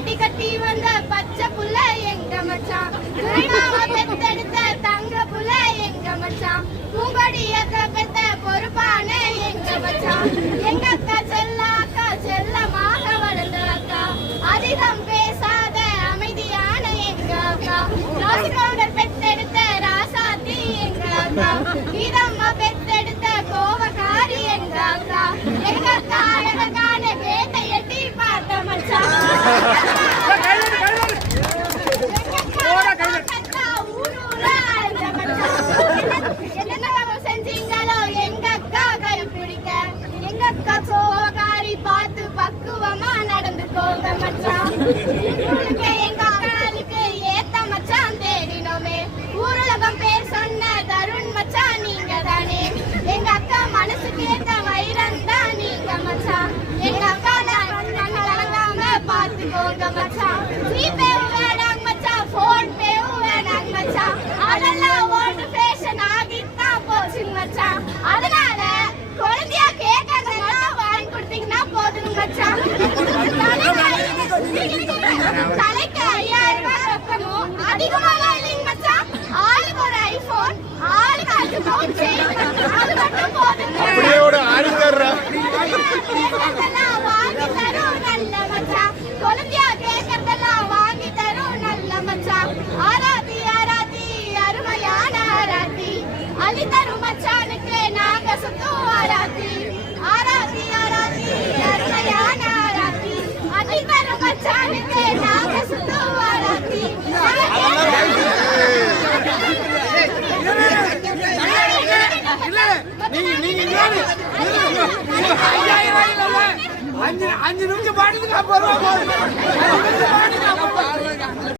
வேட்டி கட்டி வந்த பச்சை புள்ள எங்க மச்சான், துரைமாவை பெத்தெடுத்த தங்க புள்ள எங்க மச்சான், பூங்கொடியக்க பெத்த பொறுப்பான எங்க மச்சான், எங்க அக்கா செல்லமாக வளர்ந்த அக்கா, அதிகம் பேசாத அமைதியான எங்க அக்கா, ராசுகவுண்டர் பெத்தெடுத்த ராசாத்தி எங்க அக்கா, கீதம்மா பெத்தெடுத்த கோவக்காரி எங்க அக்கா, எங்க அக்கா அழகான கேட்டை எட்டி பார்த்த மச்சான், செஞ்சீங்களோ எங்க அக்கா கை பிடிக்க, எங்க அக்கா கோவக்காரி பார்த்து பக்குவமா நடந்துக்கோங்க மச்சான், எங்க அக்காளுக்கு ஏத்த மச்சான் தேடினோமே, ஊருலகம் பேர் சொன்ன தருண் மச்சான் நீங்க தானே, எங்க அக்கா மனசுக்கு ஏத்த வைரம் தான் நீங்க மச்சான், எங்க அக்கா கலங்காம பார்த்துக்கோங்க மச்சான், ஜிபே வேணாங்க மச்சான், போன் பேவும் வேணாங்க மச்சான், அதெல்லாம் ஓல்டு ஃபேஷன் ஆகித்தான் போச்சுங்க மச்சான், அதனால குழந்தையா கேட்கறதெல்லாம் வாங்கி கொடுத்தீங்கன்னா போதுங்க மச்சான், தலைக்கு 5000 ரூபாய் ரொக்கணும் அதிகமாலாம் இல்லைங்க மச்சான், ஆளுக்கு ஒரு ஐபோன், ஆளுக்கு 5 பவுன் செயின், அது மட்டும் போதுங்க, அப்படியே ஒரு ஆளு தர்றா வாங்கி தரும் நல்ல மச்சான், குழந்தையா கேட்கறதெல்லாம் வாங்கி தரும் நல்ல மச்சான், ஆராத்தி ஆராத்தி அருமையான ஆராத்தி, அள்ளி தரும் மச்சானுக்கு நாங்க சுத்தும் ஆராத்தி, ஆராத்தி ஆராத்தி அருமையான ஆராத்தி, அள்ளி தரும் மச்சானுக்கு நாங்க சுத்தும் ஆராத்தி, அஞ்சு நிமிஷம் பாட்டுக்கு